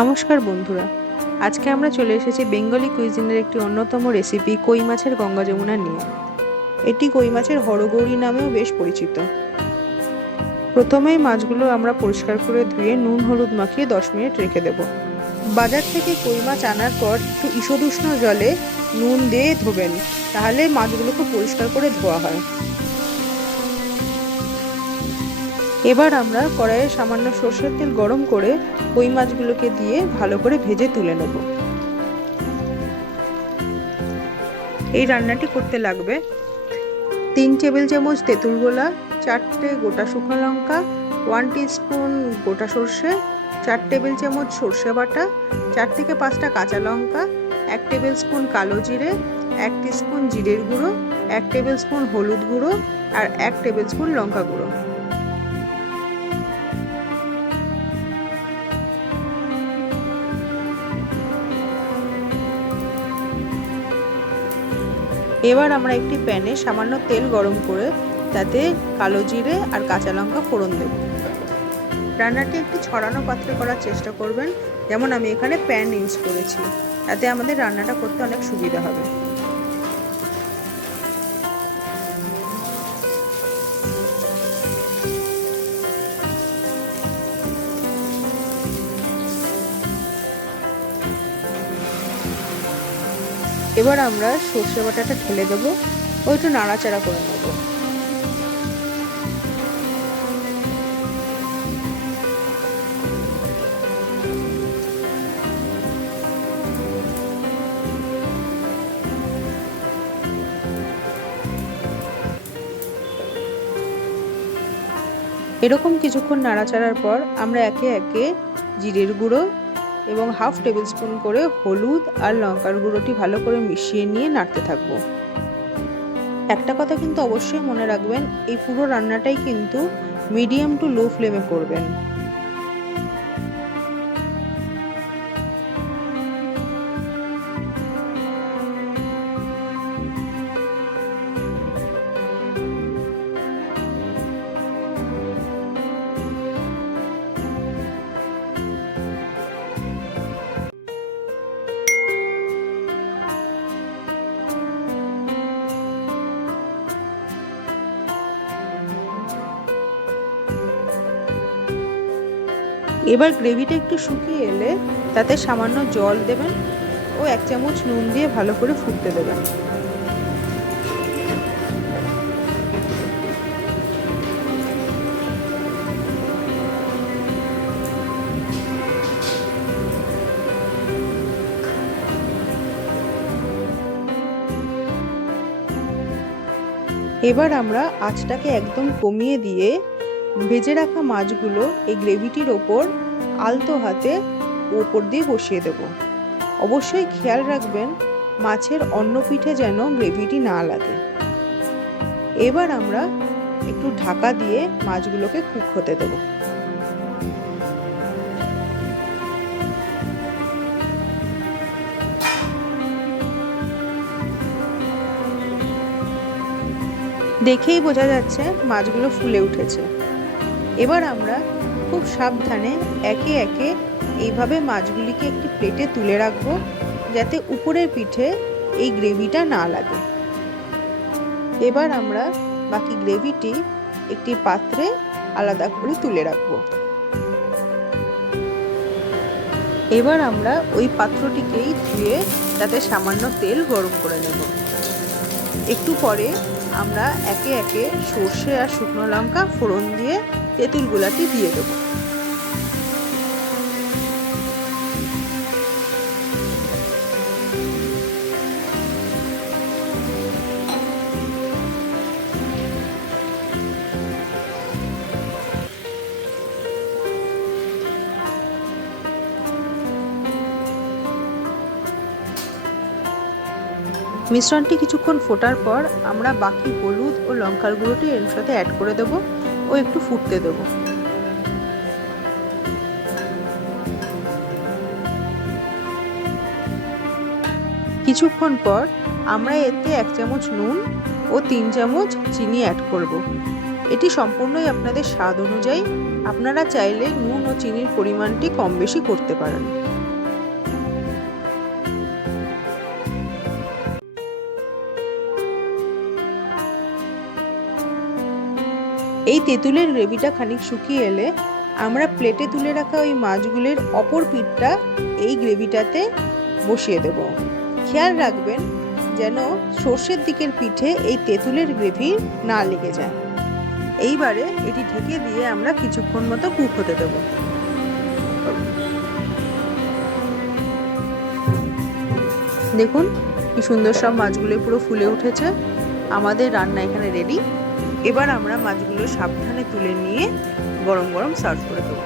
নমস্কার বন্ধুরা, আজকে আমরা চলে এসেছি বেঙ্গলি কুইজিনের একটি অন্যতম রেসিপি কই মাছের গঙ্গা যমুনা নিয়ে। এটি কই মাছের হরগৌরী নামেও বেশ পরিচিত। প্রথমেই মাছগুলো আমরা পরিষ্কার করে ধুয়ে নুন হলুদ মাখিয়ে 10 মিনিট রেখে দেব। বাজার থেকে কই মাছ আনার পর একটু ঈষদুষ্ণ জলে নুন দিয়ে ধোবেন, তাহলে মাছগুলোকে পরিষ্কার করে ধোয়া হয়। এবার আমরা কড়াইয়ে সামান্য সরষের তেল গরম করে কই মাছগুলোকে দিয়ে ভালো করে ভেজে তুলে নেব। এই রান্নাটি করতে লাগবে 3 টেবিল চামচ তেঁতুল গোলা, 4টে গোটা শুকনো লঙ্কা, 1 টিস্পুন গোটা সর্ষে, 4 টেবিল চামচ সর্ষে বাটা, 4 থেকে 5টা কাঁচা লঙ্কা, 1 টেবিল স্পুন কালো জিরে, 1 টিস্পুন জিরের গুঁড়ো, 1 টেবিল স্পুন হলুদ গুঁড়ো আর 1 টেবিল স্পুন লঙ্কা গুঁড়ো। এবার আমরা একটি প্যানে সামান্য তেল গরম করে তাতে কালো জিরে আর কাঁচা লঙ্কা ফোড়ন দেব। রান্নাটি একটি ছড়ানো পাত্রে করার চেষ্টা করবেন, যেমন আমি এখানে প্যান ইউজ করেছি, তাতে আমাদের রান্নাটা করতে অনেক সুবিধা হবে। এবার আমরা সর্ষে বাটাটা ঢেলে দেবো ও একটু নাড়াচাড়া করে নেব। এরকম কিছুক্ষণ নাড়াচাড়ার পর আমরা একে একে জিরের গুঁড়ো এবং 1/2 টেবিল স্পুন করে হলুদ আর লঙ্কার গুঁড়োটি ভালো করে মিশিয়ে নিয়ে নাড়তে থাকবো। একটা কথা কিন্তু অবশ্যই মনে রাখবেন, এই পুরো রান্নাটাই কিন্তু মিডিয়াম টু লো ফ্লেমে করবেন। এবার গ্রেভিটা একটু শুকিয়ে এলে তাতে সামান্য জল দেবেন ও 1 চামচ নুন দিয়ে ভালো করে ফুটতে দেবেন। এবার আমরা আঁচটাকে একদম কমিয়ে দিয়ে ভেজে রাখা মাছগুলো এই গ্রেভিটির ওপর আলতো হাতে ওপর দিয়ে বসিয়ে দেব। অবশ্যই খেয়াল রাখবেন মাছের অন্য পিঠে যেন গ্রেভিটি না লাগে। এবার আমরা একটু ঢাকা দিয়ে মাছগুলোকে কুক হতে দেব। দেখেই বোঝা যাচ্ছে মাছগুলো ফুলে উঠেছে। এবার আমরা খুব সাবধানে একে একে এইভাবে মাছগুলিকে একটি প্লেটে তুলে রাখবো, যাতে উপরের পিঠে এই গ্রেভিটা না লাগে। এবার আমরা বাকি গ্রেভিটি একটি পাত্রে আলাদা করে তুলে রাখবো। এবার আমরা ওই পাত্রটিকেই ধুয়ে তাতে সামান্য তেল গরম করে নেব। একটু পরে আমরা একে একে সর্ষে আর শুকনো লঙ্কা ফোড়ন দিয়ে তেঁতুল গোলাটি দিয়ে দেব। মিশ্রণটি কিছুক্ষণ ফোটার পর আমরা বাকি হলুদ ও লঙ্কার গুঁড়োটি এর সাথে অ্যাড করে দেব ও একটু ফুটতে দেব। কিছুক্ষণ পর আমরা এতে 1 চামচ নুন ও 3 চামচ চিনি অ্যাড করব। এটি সম্পূর্ণই আপনাদের স্বাদ অনুযায়ী আপনারা চাইলে নুন ও চিনির পরিমাণটি কম বেশি করতে পারেন। এই তেঁতুলের গ্রেভিটা খানিক শুকিয়ে এলে আমরা প্লেটে তুলে রাখা ওই মাছগুলোর অপর পিঠটা এই গ্রেভিটাতে বসিয়ে দেব। খেয়াল রাখবেন যেন সর্ষের দিকের পিঠে এই তেঁতুলের গ্রেভি না লেগে যায়। এইবারে এটি ঢেকে দিয়ে আমরা কিছুক্ষণ মতো কুক হতে দেব। দেখুন কি সুন্দর সব মাছগুলো পুরো ফুলে উঠেছে। আমাদের রান্না এখানে রেডি। এবার আমরা মাছগুলো সাবধানে তুলে নিয়ে গরম গরম সার্ভ করে দেবো।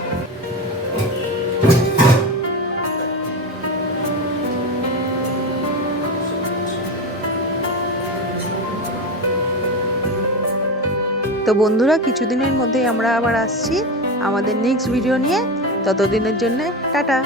তো বন্ধুরা, কিছুদিনের মধ্যেই আমরা আবার আসছি আমাদের নেক্সট ভিডিও নিয়ে। ততদিনের জন্য টাটা।